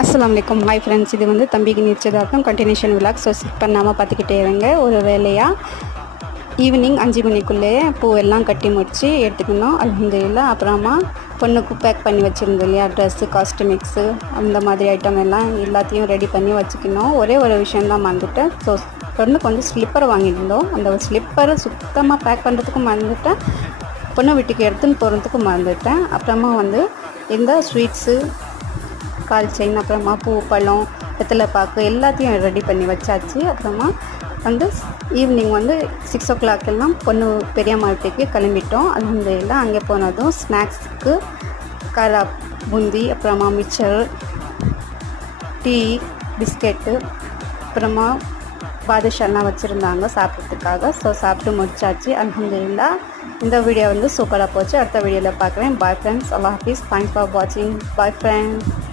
அஸ்ஸலாமு அலைக்கும். Hi friends, இது வந்து தம்பிக்கு நிச்சயதார்த்தம் கண்டினியூஷன் விலாக். ஸோ ஸ்கிப் பண்ணாமல் பார்த்துக்கிட்டே இருங்க. ஒரு வேலையாக ஈவினிங் 5 மணிக்குள்ளேயே பூவெல்லாம் கட்டி முடித்து எடுத்துக்கணும். அல்ஹம்துலில்லாஹ். அப்புறமா பொண்ணுக்கு பேக் பண்ணி வச்சுருந்தோம் இல்லையா, ட்ரெஸ்ஸு, காஸ்டியூமிக்ஸு, அந்த மாதிரி ஐட்டம் எல்லாத்தையும் ரெடி பண்ணி வச்சுக்கணும். ஒரே ஒரு விஷயந்தான் மறந்துட்டேன். ஸோ பொண்ணுக்கு வந்து ஸ்லிப்பர் வாங்கியிருந்தோம். அந்த ஸ்லிப்பரை சுத்தமாக பேக் பண்ணுறதுக்கும் மறந்துட்டேன், பொண்ணு வீட்டுக்கு எடுத்துன்னு போகிறதுக்கும் மறந்துட்டேன். அப்புறமா வந்து இந்த ஸ்வீட்ஸு, கால் செயின், அப்புறமா பூ, பழம், வெத்தலை பாக்கு எல்லாத்தையும் ரெடி பண்ணி வச்சாச்சு. அப்புறமா வந்து ஈவினிங் வந்து 6 o'clock எல்லாம் பொண்ணு பெரியம்மா வீட்டுக்கு கிளம்பிட்டோம். அல்ஹம்துலில்லாஹ். அங்கே போனதும் ஸ்நாக்ஸுக்கு காரா பூந்தி, அப்புறமா மிச்சர், டீ, பிஸ்கெட்டு, அப்புறமா பாதுஷாலாம் வச்சுருந்தாங்க சாப்பிட்றதுக்காக. ஸோ சாப்பிட்டு முடிச்சாச்சு. அல்ஹம்துலில்லாஹ். இந்த வீடியோ வந்து சூப்பராக போச்சு. அடுத்த வீடியோவில் பார்க்குறேன். Bye friends. அல்லாஹ் ஹாஃபிஸ். தேங்க்ஸ் ஃபார் வாட்சிங். Bye friends.